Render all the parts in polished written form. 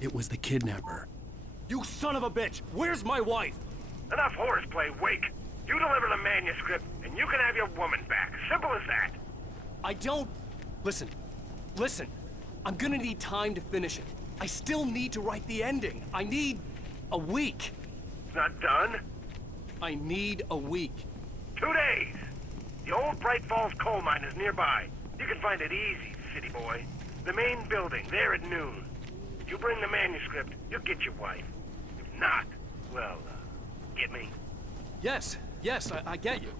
It was the kidnapper. You son of a bitch! Where's my wife? Enough horseplay, Wake. You deliver the manuscript, and you can have your woman back. Simple as that. I don't... Listen. I'm gonna need time to finish it. I still need to write the ending. I need... a week. It's not done? I need a week. 2 days. The old Bright Falls coal mine is nearby. You can find it easy, city boy. The main building, there at noon. You bring the manuscript, you'll get your wife. If not, well, get me? Yes, I get you.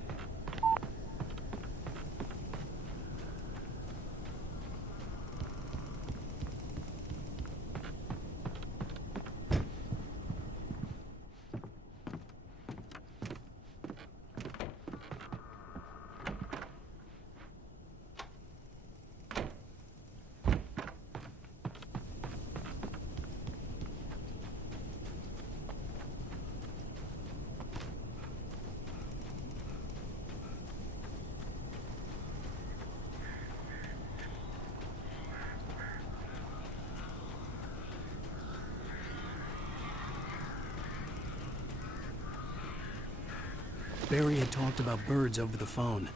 Barry had talked about birds over the phone.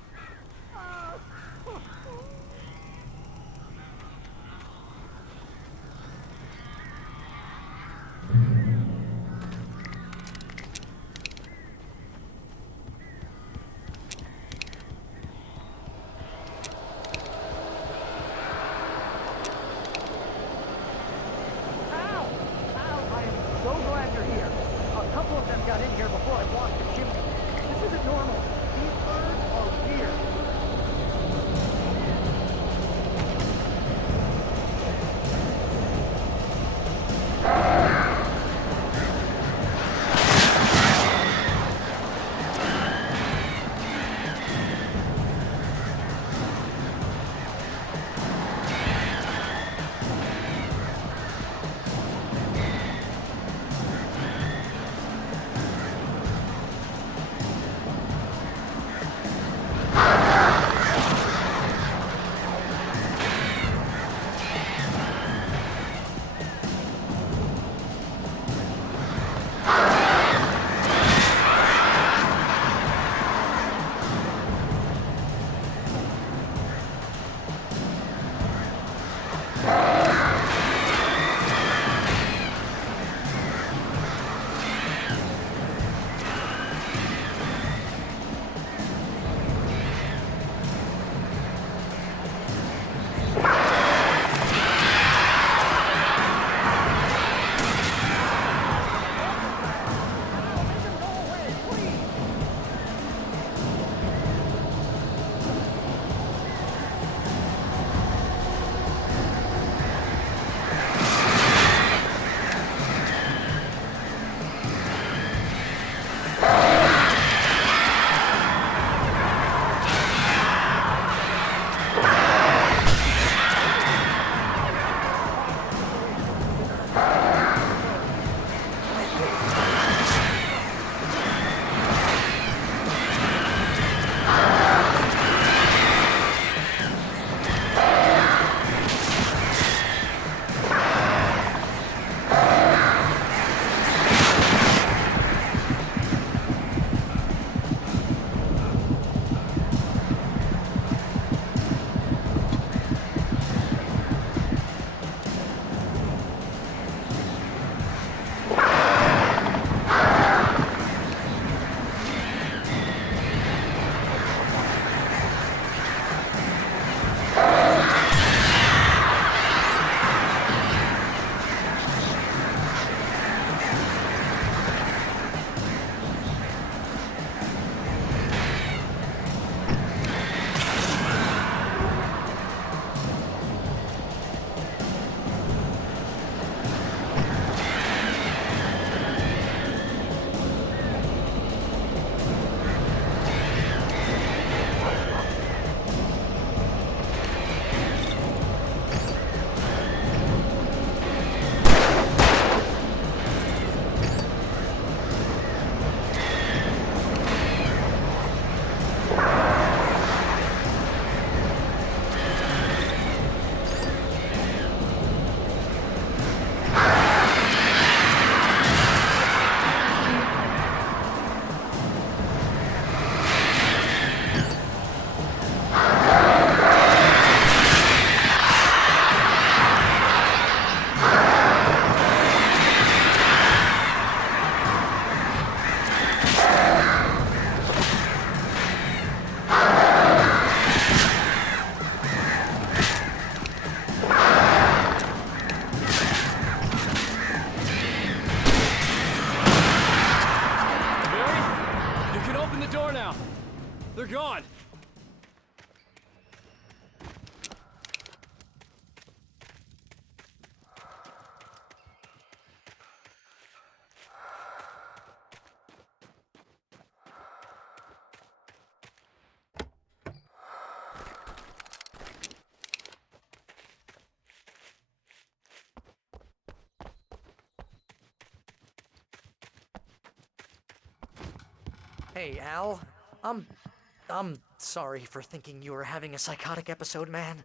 Hey, Al. I'm sorry for thinking you were having a psychotic episode, man.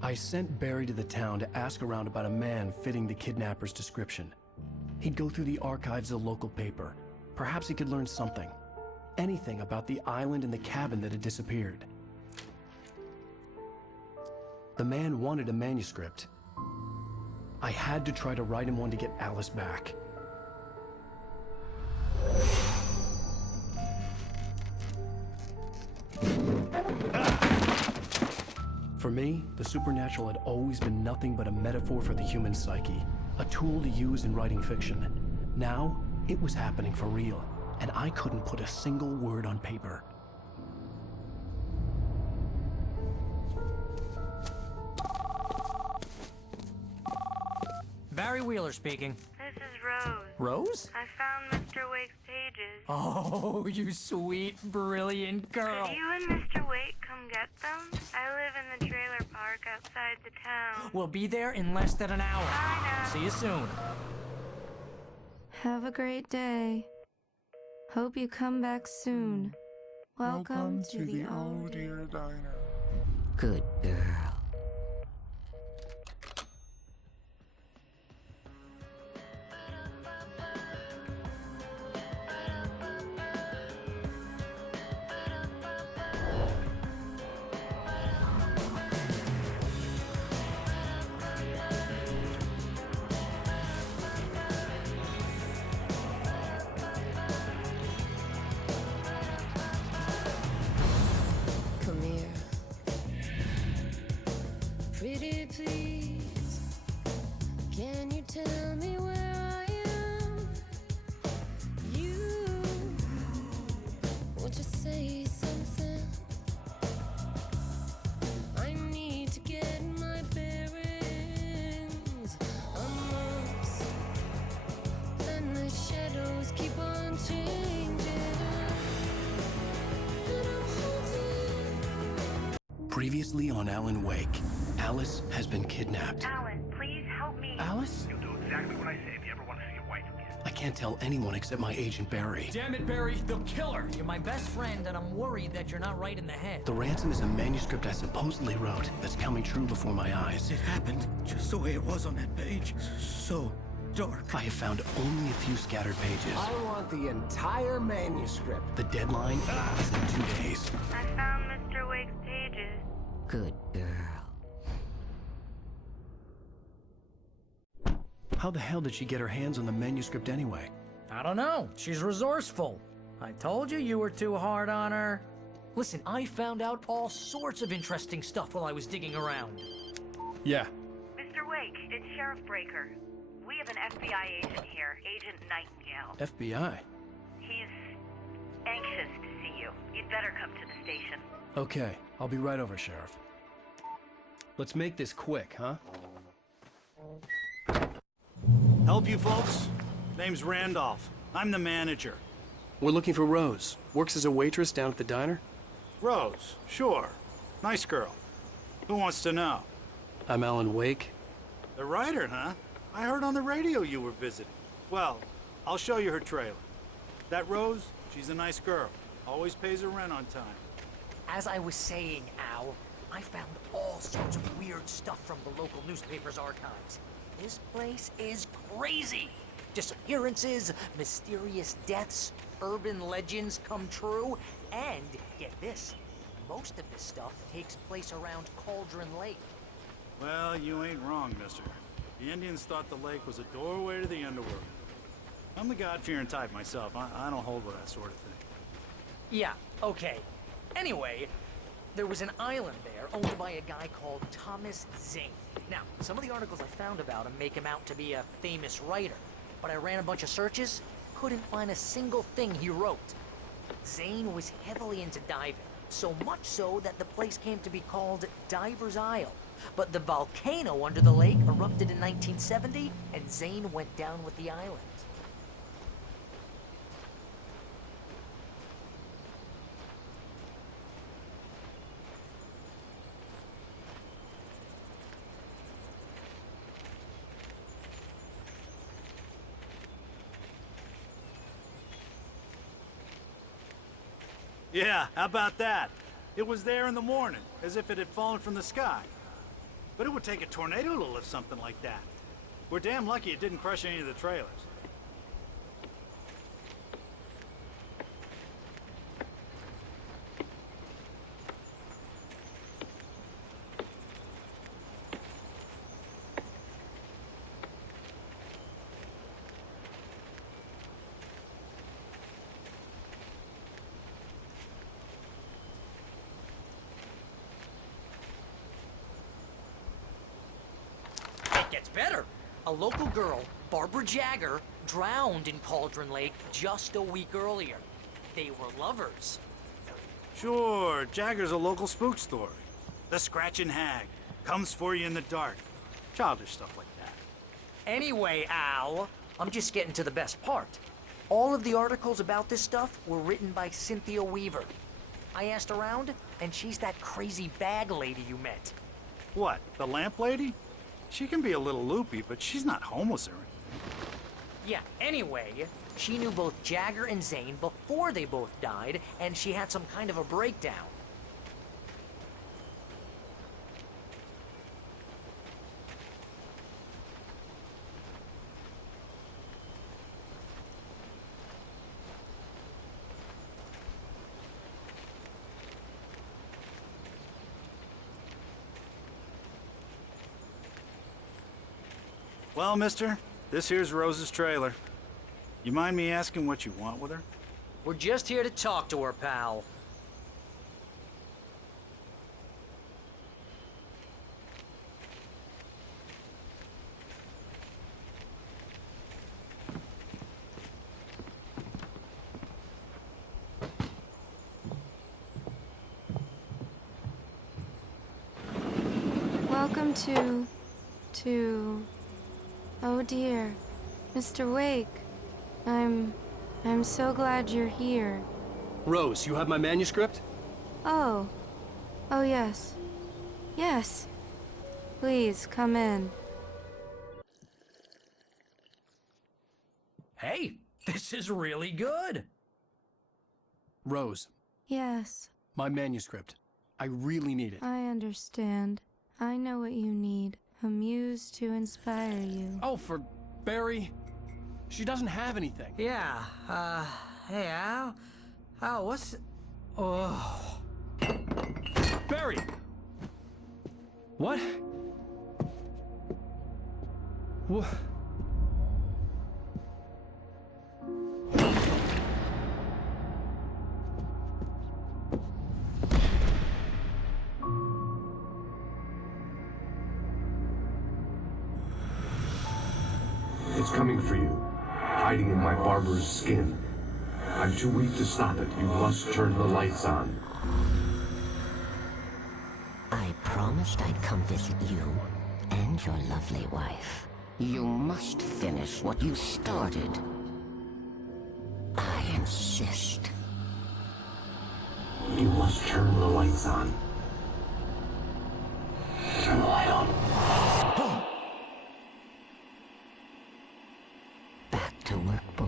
I sent Barry to the town to ask around about a man fitting the kidnapper's description. He'd go through the archives of the local paper. Perhaps he could learn something. Anything about the island and the cabin that had disappeared. The man wanted a manuscript. I had to try to write him one to get Alice back. For me, the supernatural had always been nothing but a metaphor for the human psyche, a tool to use in writing fiction. Now, it was happening for real, and I couldn't put a single word on paper. Barry Wheeler speaking. This is Rose. Rose? I found Mr. Wake's pages. Oh, you sweet, brilliant girl. Could you and Mr. Wake come get them? I live in the trailer park outside the town. We'll be there in less than an hour. Bye now. See you soon. Have a great day. Hope you come back soon. Welcome to the old dear diner. Good girl. Come here. Pretty please, can you tell me where I am? You, won't you say something? I need to get my bearings amongst, and the shadows keep on changing. And I'm holding. Previously on Alan Wake, Alice has been kidnapped. Alan, please help me. Alice? You'll do exactly what I say if you ever want to see your wife again. I can't tell anyone except my agent Barry. Damn it, Barry, they'll kill her. You're my best friend, and I'm worried that you're not right in the head. The ransom is a manuscript I supposedly wrote that's coming true before my eyes. It happened just the way it was on that page. So dark. I have found only a few scattered pages. I want the entire manuscript. The deadline is in 2 days. I found Mr. Wake's pages. Good girl. How the hell did she get her hands on the manuscript anyway? I don't know. She's resourceful. I told you you were too hard on her. Listen, I found out all sorts of interesting stuff while I was digging around. Yeah. Mr. Wake, it's Sheriff Breaker. We have an FBI agent here, Agent Nightingale. FBI? He's anxious to see you. You'd better come to the station. Okay, I'll be right over, Sheriff. Let's make this quick, huh? Help you folks? Name's Randolph. I'm the manager. We're looking for Rose. Works as a waitress down at the diner. Rose, sure. Nice girl. Who wants to know? I'm Alan Wake. The writer, huh? I heard on the radio you were visiting. Well, I'll show you her trailer. That Rose, she's a nice girl. Always pays her rent on time. As I was saying, Al, I found all sorts of weird stuff from the local newspaper's archives. This place is crazy. Disappearances, mysterious deaths, urban legends come true, and get this, most of this stuff takes place around Cauldron Lake. Well, you ain't wrong, mister. The Indians thought the lake was a doorway to the underworld. I'm the God-fearing type myself. I don't hold with that sort of thing. Yeah, okay. Anyway, there was an island there owned by a guy called Thomas Zane. Now, some of the articles I found about him make him out to be a famous writer, but I ran a bunch of searches, couldn't find a single thing he wrote. Zane was heavily into diving, so much so that the place came to be called Diver's Isle. But the volcano under the lake erupted in 1970, and Zane went down with the island. Yeah, how about that? It was there in the morning, as if it had fallen from the sky. But it would take a tornado to lift something like that. We're damn lucky it didn't crush any of the trailers. It gets better. A local girl, Barbara Jagger, drowned in Cauldron Lake just a week earlier. They were lovers. Sure, Jagger's a local spook story. The Scratching Hag comes for you in the dark. Childish stuff like that. Anyway, Al, I'm just getting to the best part. All of the articles about this stuff were written by Cynthia Weaver. I asked around, and she's that crazy bag lady you met. What, the lamp lady? She can be a little loopy, but she's not homeless or anything. Yeah, anyway, she knew both Jagger and Zane before they both died, and she had some kind of a breakdown. Well, mister, this here's Rose's trailer. You mind me asking what you want with her? We're just here to talk to her, pal. Welcome to... Oh dear. Mr. Wake. I'm so glad you're here. Rose, you have my manuscript? Oh. Oh yes. Yes. Please, come in. Hey, this is really good. Rose, Yes, my manuscript. I really need it. I understand. I know what you need. A muse to inspire you. Oh, for Barry. She doesn't have anything. Yeah, hey, Al? Al, what's... Oh... Barry! What? What? It's coming for you, hiding in my barber's skin. I'm too weak to stop it. You must turn the lights on. I promised I'd come visit you and your lovely wife. You must finish what you started. I insist. You must turn the lights on. Turn the light on. Back to work, boy.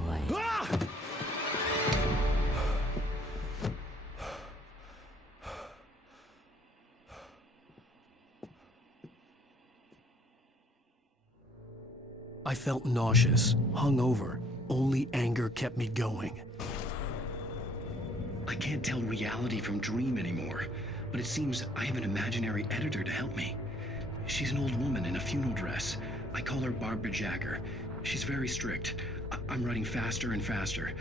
I felt nauseous, hungover. Only anger kept me going. I can't tell reality from dream anymore, but it seems I have an imaginary editor to help me. She's an old woman in a funeral dress. I call her Barbara Jagger. She's very strict. I'm writing faster and faster.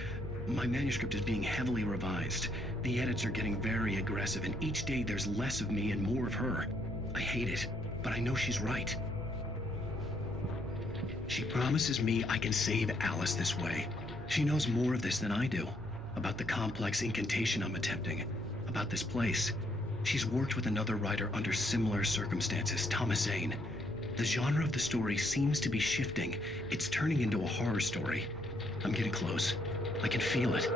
My manuscript is being heavily revised. The edits are getting very aggressive, and each day there's less of me and more of her. I hate it, but I know she's right. She promises me I can save Alice this way. She knows more of this than I do. About the complex incantation I'm attempting. About this place. She's worked with another writer under similar circumstances, Thomas Zane. The genre of the story seems to be shifting. It's turning into a horror story. I'm getting close. I can feel it.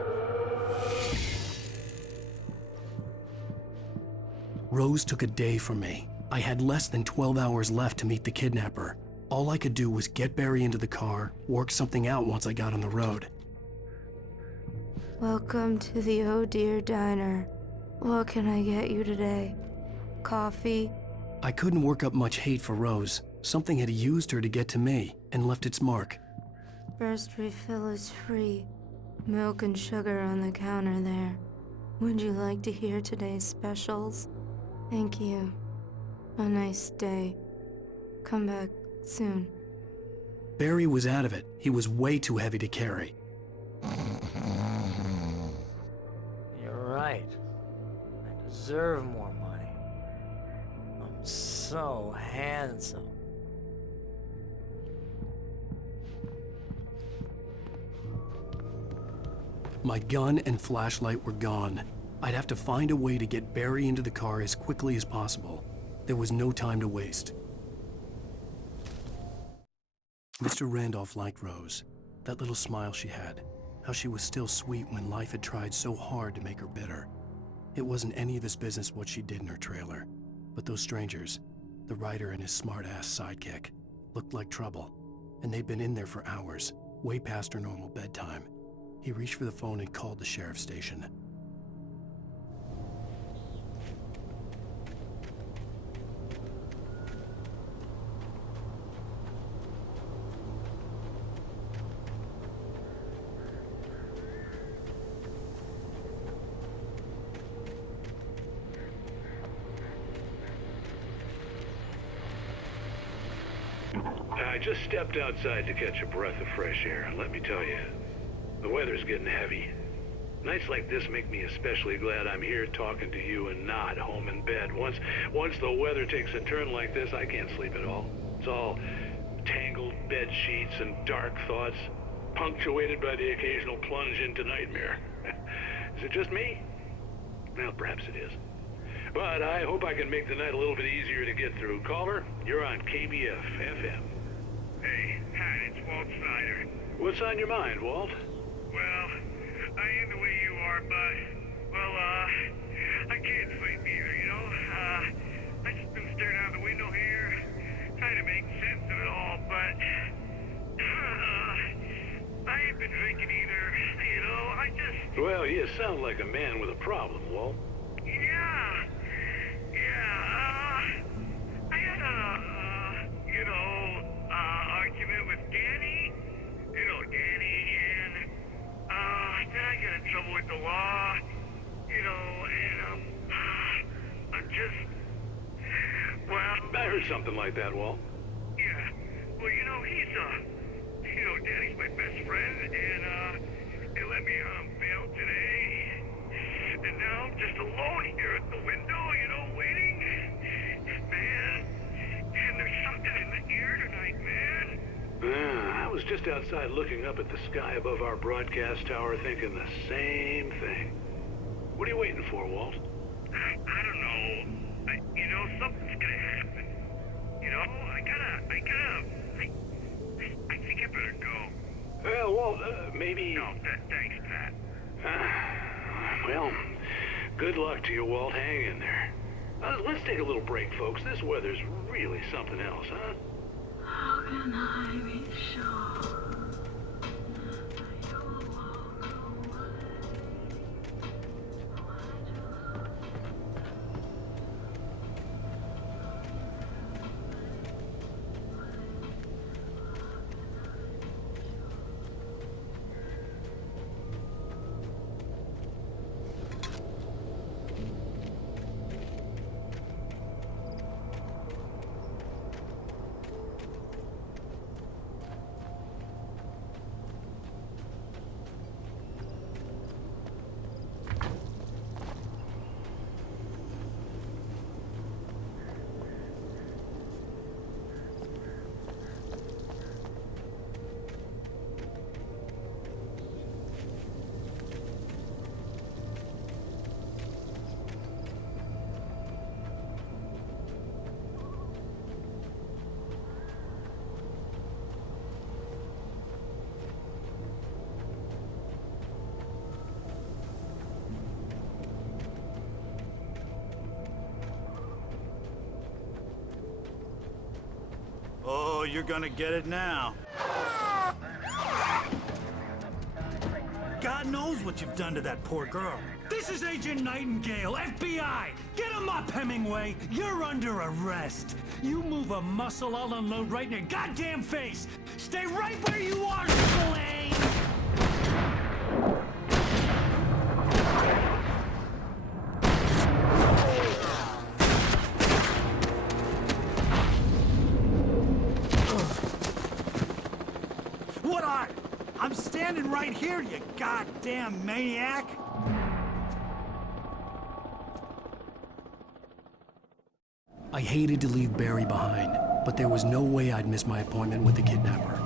Rose took a day from me. I had less than 12 hours left to meet the kidnapper. All I could do was get Barry into the car, work something out once I got on the road. Welcome to the Oh Dear Diner. What can I get you today? Coffee? I couldn't work up much hate for Rose. Something had used her to get to me and left its mark. First refill is free. Milk and sugar on the counter there. Would you like to hear today's specials? Thank you. A nice day. Come back soon. Barry was out of it. He was way too heavy to carry. You're right. I deserve more money. I'm so handsome. My gun and flashlight were gone. I'd have to find a way to get Barry into the car as quickly as possible. There was no time to waste. Mr. Randolph liked Rose. That little smile she had. How she was still sweet when life had tried so hard to make her bitter. It wasn't any of his business what she did in her trailer. But those strangers, the writer and his smart-ass sidekick, looked like trouble. And they'd been in there for hours, way past her normal bedtime. He reached for the phone and called the sheriff's station. I just stepped outside to catch a breath of fresh air, and let me tell you, the weather's getting heavy. Nights like this make me especially glad I'm here talking to you and not home in bed. Once the weather takes a turn like this, I can't sleep at all. It's all tangled bed sheets and dark thoughts, punctuated by the occasional plunge into nightmare. Is it just me? Well, perhaps it is. But I hope I can make the night a little bit easier to get through. Caller, you're on KBF FM. Hey, hi, it's Walt Snyder. What's on your mind, Walt? Well, I am the way you are, but, well, I can't sleep either, you know? I just been staring out the window here, trying to make sense of it all, but, I ain't been drinking either, you know? I just... Well, you sound like a man with a problem, Walt. I had argument with Danny, and, then I got in trouble with the law, and, I'm just, well... I heard something like that, Walt. Yeah, well, Danny's my best friend, and, they let me on bail today, and now I'm just alone here at the window, waiting. Man, and there's something in the air tonight, man. I was just outside looking up at the sky above our broadcast tower thinking the same thing. What are you waiting for, Walt? I don't know. Something's gonna happen. I think I better go. Well, Walt, maybe... No, thanks, Pat. Well, good luck to you, Walt. Hang in there. Let's take a little break, folks. This weather's really something else, huh? How can I be sure that you'll walk away? Oh, you're gonna get it now. God God knows what you've done to that poor girl. This is Agent Nightingale, FBI! Get him up, Hemingway! You're under arrest! You move a muscle, I'll unload right in your goddamn face! Stay right where you are, Slane! What are? I'm standing right here, you goddamn maniac! I hated to leave Barry behind, but there was no way I'd miss my appointment with the kidnapper.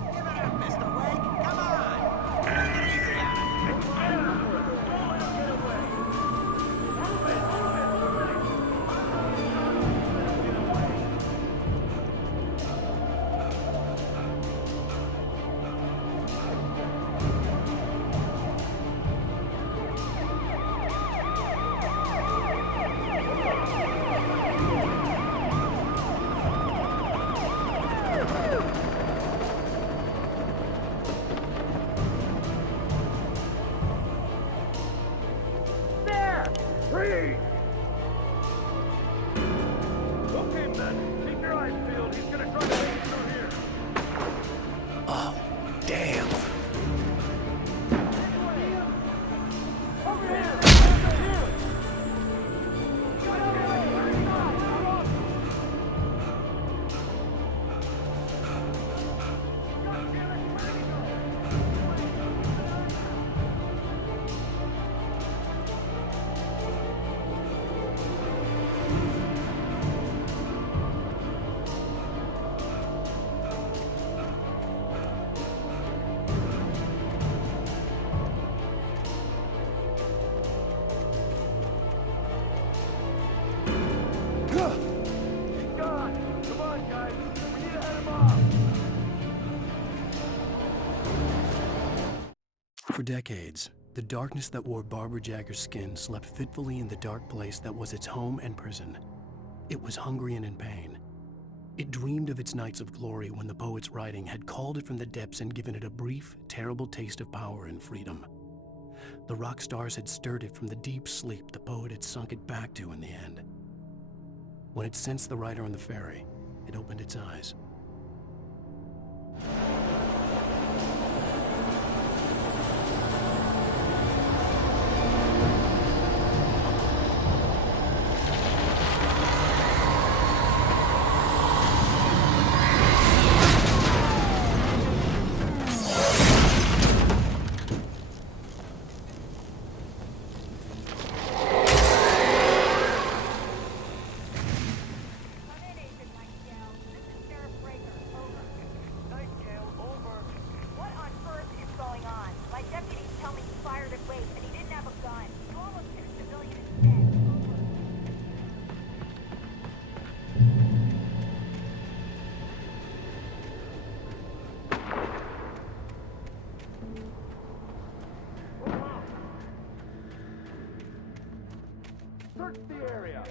For decades, the darkness that wore Barbara Jagger's skin slept fitfully in the dark place that was its home and prison. It was hungry and in pain. It dreamed of its nights of glory when the poet's writing had called it from the depths and given it a brief, terrible taste of power and freedom. The rock stars had stirred it from the deep sleep the poet had sunk it back to in the end. When it sensed the rider on the ferry, it opened its eyes. Search the area.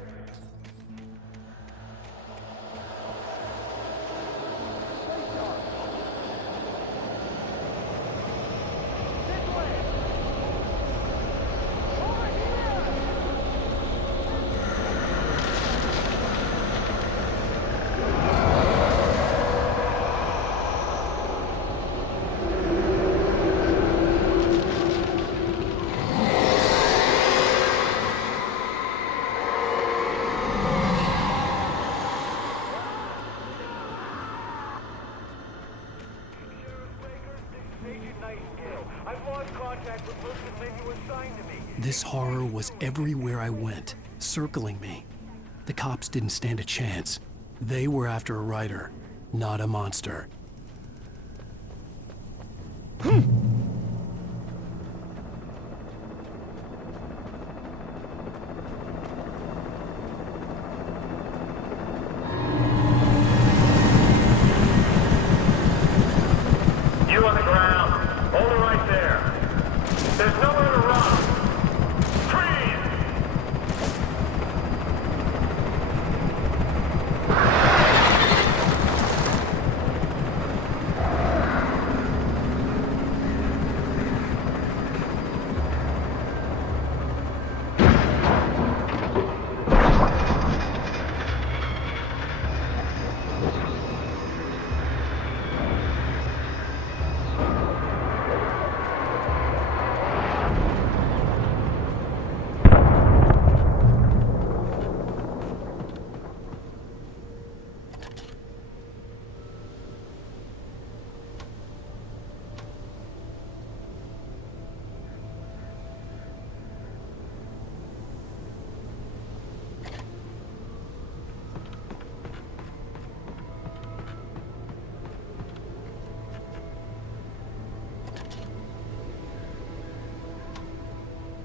This horror was everywhere I went, circling me. The cops didn't stand a chance. They were after a writer, not a monster. You on the ground. Hold it right there. There's nowhere to run. Freeze!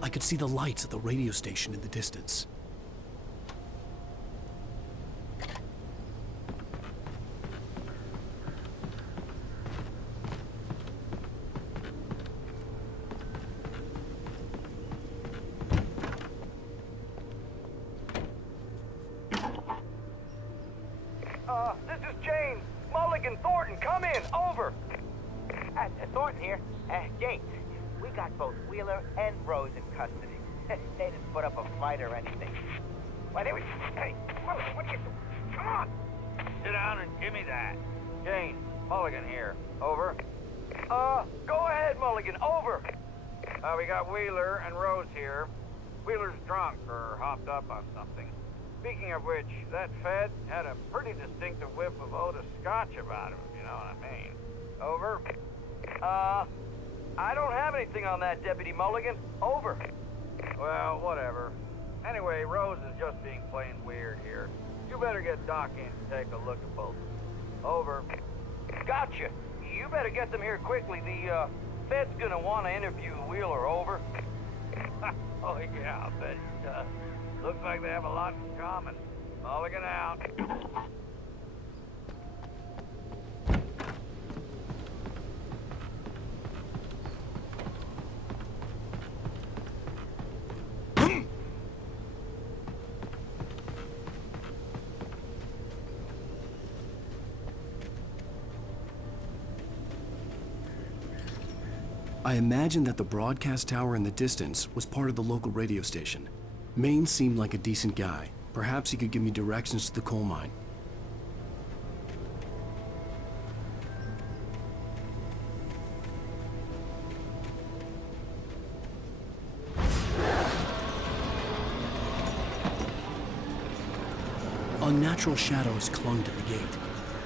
I could see the lights of the radio station in the distance. This is James. Mulligan, Thornton, come in. Over. Thornton here. James, we got both Wheeler and Rose in custody. They didn't put up a fight or anything. Why, they were... Hey, Mulligan, what are you doing? Come on. Sit down and give me that. James, Mulligan here. Over. Go ahead, Mulligan. Over. We got Wheeler and Rose here. Wheeler's drunk or hopped up on something. Speaking of which, that Fed had a pretty distinctive whiff of Otis Scotch about him, if you know what I mean. Over. I don't have anything on that, Deputy Mulligan. Over. Well, whatever. Anyway, Rose is just being plain weird here. You better get Doc in to take a look at both. Over. Gotcha. You better get them here quickly. The, Fed's gonna want to interview Wheeler. Over. Oh, yeah, I'll bet he does. Looks like they have a lot in common. Mulligan out. I imagined that the broadcast tower in the distance was part of the local radio station. Maine seemed like a decent guy. Perhaps he could give me directions to the coal mine. Unnatural shadows clung to the gate.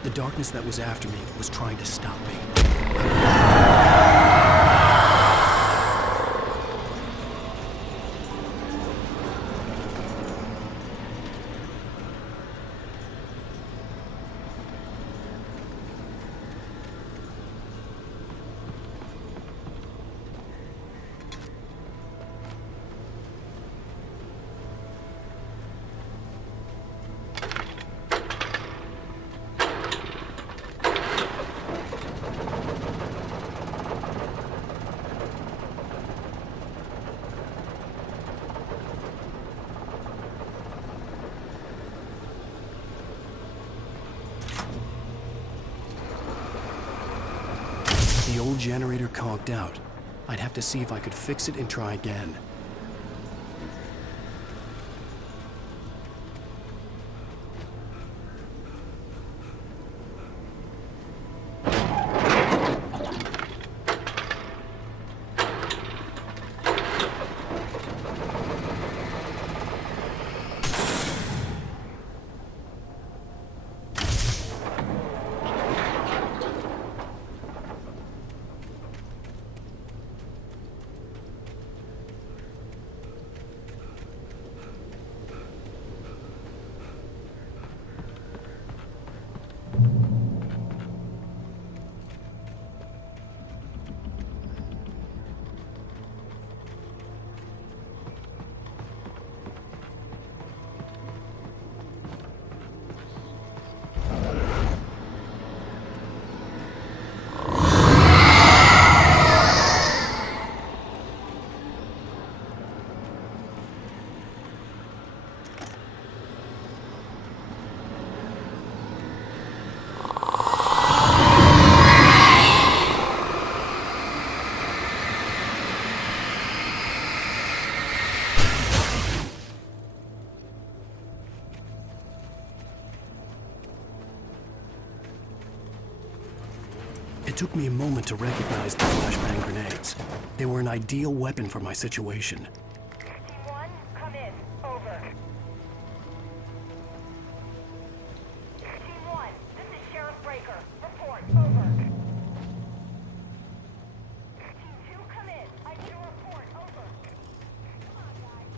The darkness that was after me was trying to stop me. The old generator conked out. I'd have to see if I could fix it and try again. It took me a moment to recognize the flashbang grenades. They were an ideal weapon for my situation. Team 1, come in. Over. Team 1, this is Sheriff Breaker. Report. Over. Team 2, come in. I need a report. Over. Come on, guys.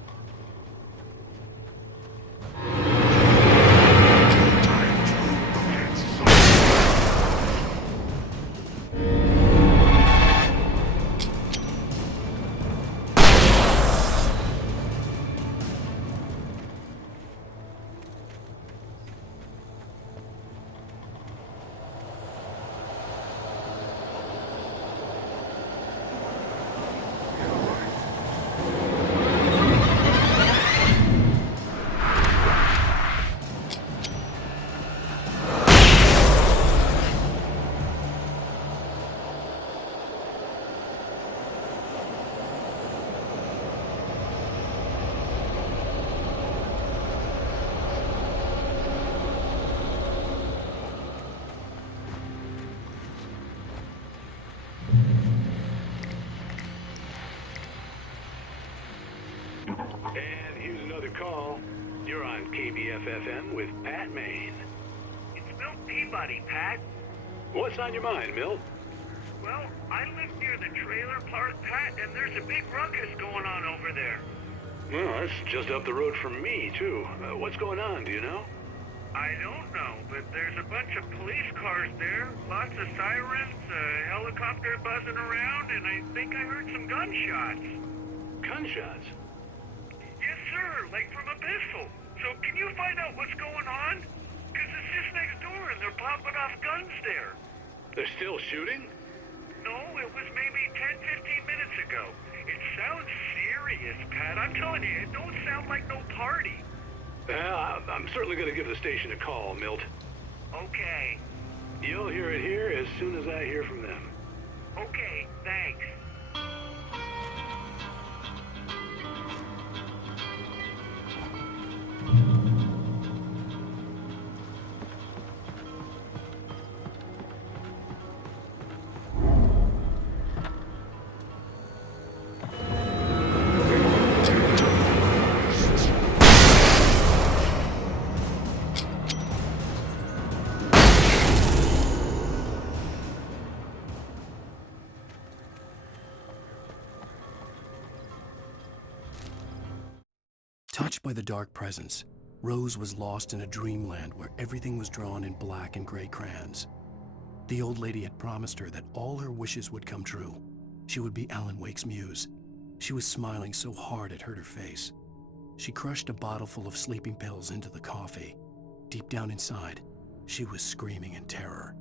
call. You're on KBFFM with Pat Maine. It's Milt Peabody, Pat. What's on your mind, Milt? Well, I live near the trailer park, Pat, and there's a big ruckus going on over there. Well, that's just up the road from me, too. What's going on, do you know? I don't know, but there's a bunch of police cars there, lots of sirens, a helicopter buzzing around, and I think I heard some gunshots. Gunshots? Yes, sir, like from a pistol. So can you find out what's going on? Because it's just next door and they're popping off guns there. They're still shooting? No, it was maybe 10, 15 minutes ago. It sounds serious, Pat. I'm telling you, it don't sound like no party. I'm certainly going to give the station a call, Milt. Okay. You'll hear it here as soon as I hear from them. Okay, thanks. Touched by the dark presence, Rose was lost in a dreamland where everything was drawn in black and gray crayons. The old lady had promised her that all her wishes would come true. She would be Alan Wake's muse. She was smiling so hard it hurt her face. She crushed a bottle full of sleeping pills into the coffee. Deep down inside, she was screaming in terror.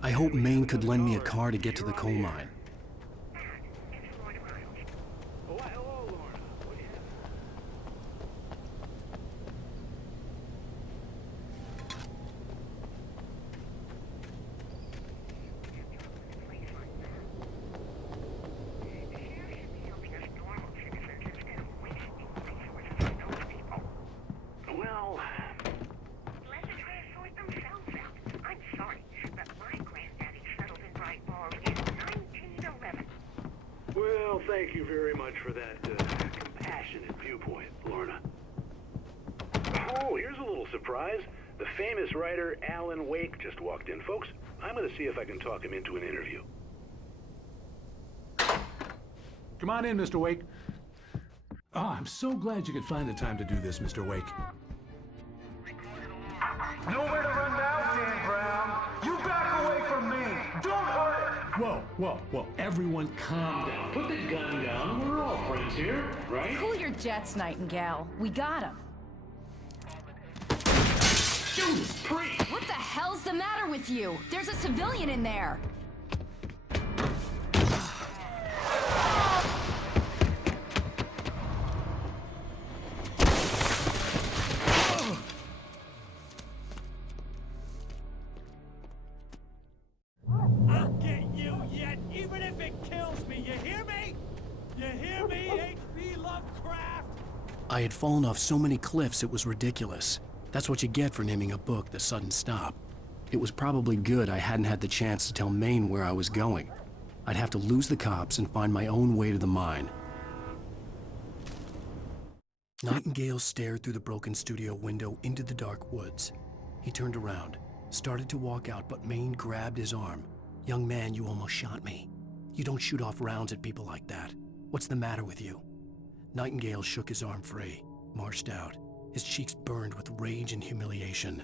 I hoped Maine could lend me a car to get to the coal mine. Well, let the guys sort themselves Well, thank you very much for that compassionate viewpoint, Lorna. Oh, here's a little surprise. The famous writer Alan Wake just walked in. Folks, I'm going to see if I can talk him into an interview. Come on in, Mr. Wake. Oh, I'm so glad you could find the time to do this, Mr. Wake. Nowhere to run now, Dan Brown. You back away from me. Don't hurt it. Whoa. Everyone calm down. Put the gun down. We're all friends here, right? Cool your jets, Nightingale. We got him. Judas Priest! What the hell's the matter with you? There's a civilian in there. I'll get you yet, even if it kills me. You hear me? You hear me, H.P. Lovecraft? I had fallen off so many cliffs it was ridiculous. That's what you get for naming a book The Sudden Stop. It was probably good I hadn't had the chance to tell Maine where I was going. I'd have to lose the cops and find my own way to the mine. Nightingale stared through the broken studio window into the dark woods. He turned around, started to walk out, but Maine grabbed his arm. "Young man, you almost shot me. You don't shoot off rounds at people like that. What's the matter with you?" Nightingale shook his arm free, marched out. His cheeks burned with rage and humiliation.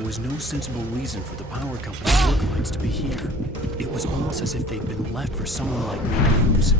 There was no sensible reason for the power company's work lights to be here. It was almost as if they'd been left for someone like me to use.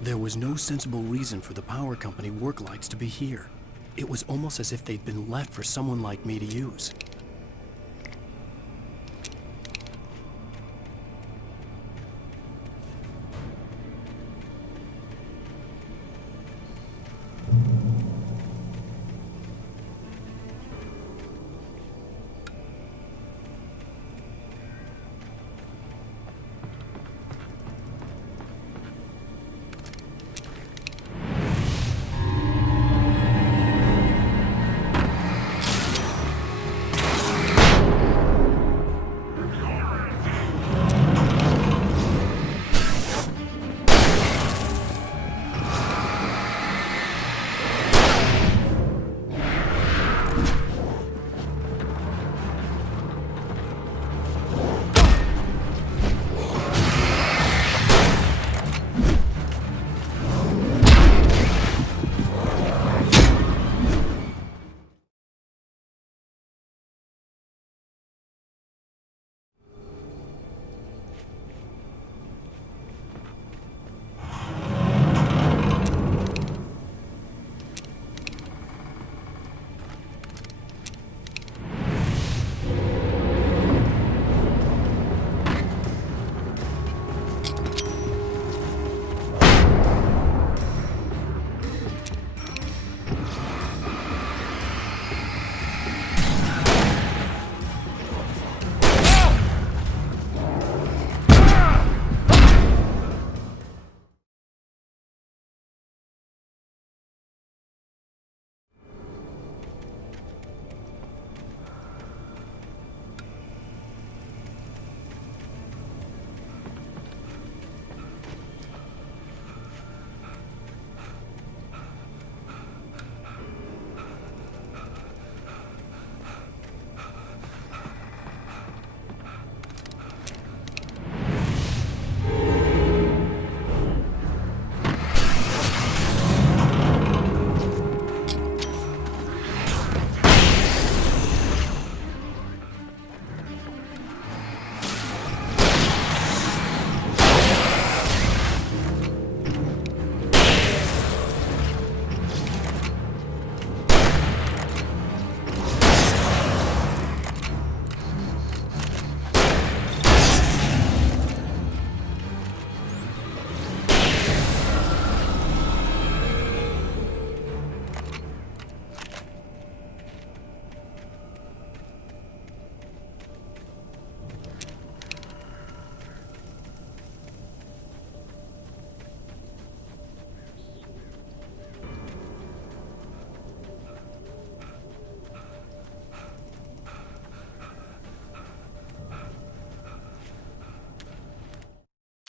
There was no sensible reason for the power company work lights to be here. It was almost as if they'd been left for someone like me to use.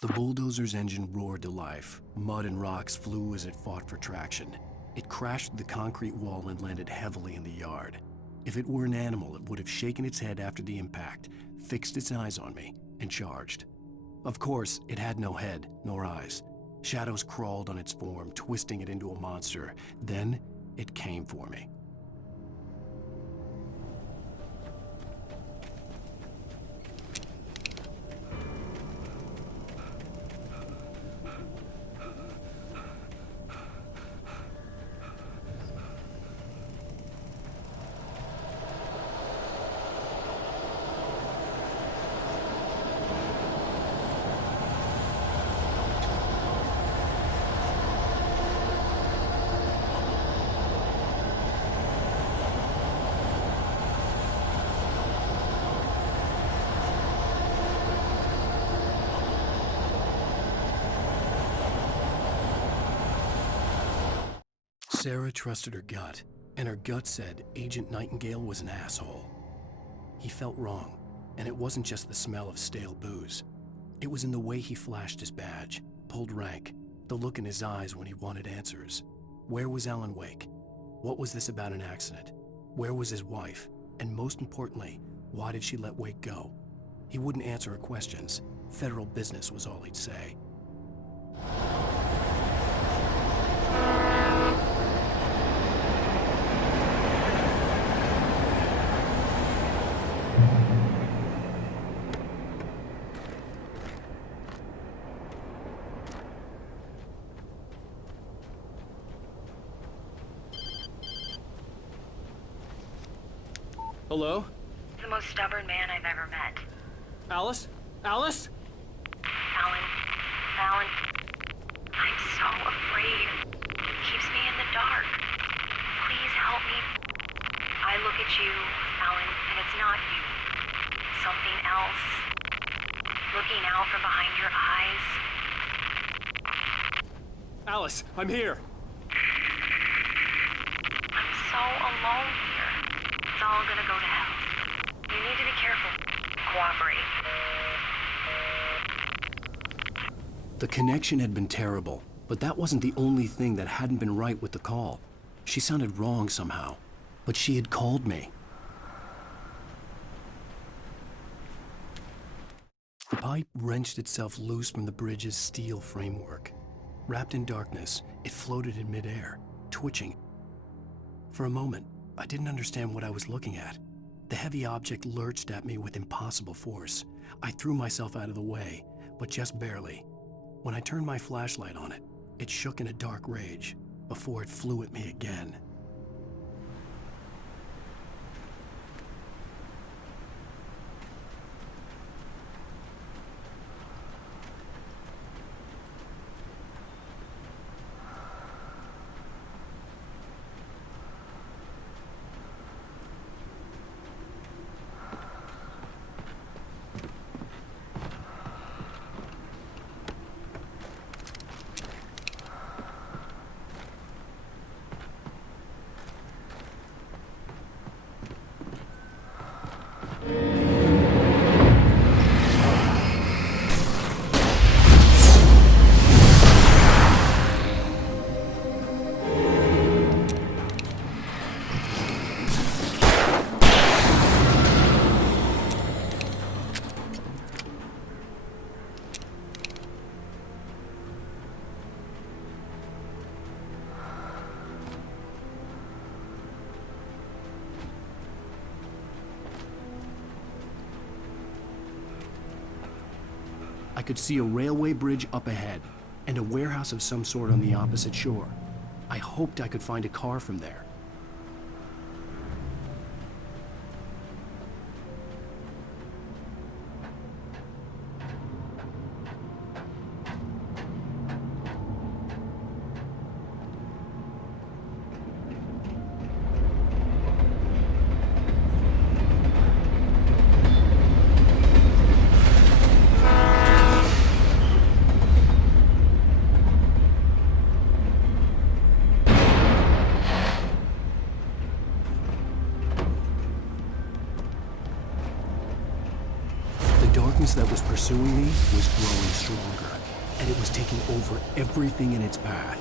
The bulldozer's engine roared to life. Mud and rocks flew as it fought for traction. It crashed through the concrete wall and landed heavily in the yard. If it were an animal, it would have shaken its head after the impact, fixed its eyes on me, and charged. Of course, it had no head, nor eyes. Shadows crawled on its form, twisting it into a monster. Then, it came for me. Sarah trusted her gut, and her gut said Agent Nightingale was an asshole. He felt wrong, and it wasn't just the smell of stale booze. It was in the way he flashed his badge, pulled rank, the look in his eyes when he wanted answers. Where was Alan Wake? What was this about an accident? Where was his wife? And most importantly, why did she let Wake go? He wouldn't answer her questions. Federal business was all he'd say. Hello? The most stubborn man I've ever met. Alice? Alice? Alan, I'm so afraid. It keeps me in the dark. Please help me. I look at you, Alan, and it's not you. Something else. Looking out from behind your eyes. Alice, I'm here. I'm so alone here. It's all gonna go to hell. You need to be careful. Cooperate. The connection had been terrible, but that wasn't the only thing that hadn't been right with the call. She sounded wrong somehow, but she had called me. The pipe wrenched itself loose from the bridge's steel framework. Wrapped in darkness, it floated in midair, twitching. For a moment, I didn't understand what I was looking at. The heavy object lurched at me with impossible force. I threw myself out of the way, but just barely. When I turned my flashlight on it, it shook in a dark rage before it flew at me again. I could see a railway bridge up ahead, and a warehouse of some sort on the opposite shore. I hoped I could find a car from there. The darkness that was pursuing me was growing stronger, and it was taking over everything in its path.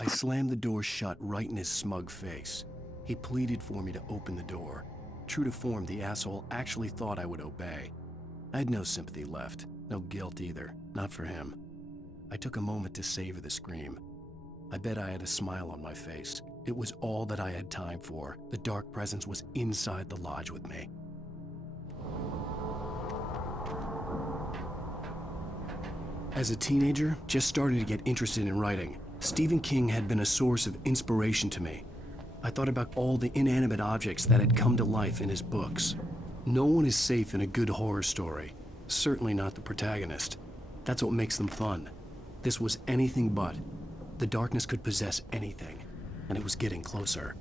I slammed the door shut right in his smug face. He pleaded for me to open the door. True to form, the asshole actually thought I would obey. I had no sympathy left, no guilt either, not for him. I took a moment to savor the scream. I bet I had a smile on my face. It was all that I had time for. The dark presence was inside the lodge with me. As a teenager, just starting to get interested in writing, Stephen King had been a source of inspiration to me. I thought about all the inanimate objects that had come to life in his books. No one is safe in a good horror story, certainly not the protagonist. That's what makes them fun. This was anything but. The darkness could possess anything, and it was getting closer.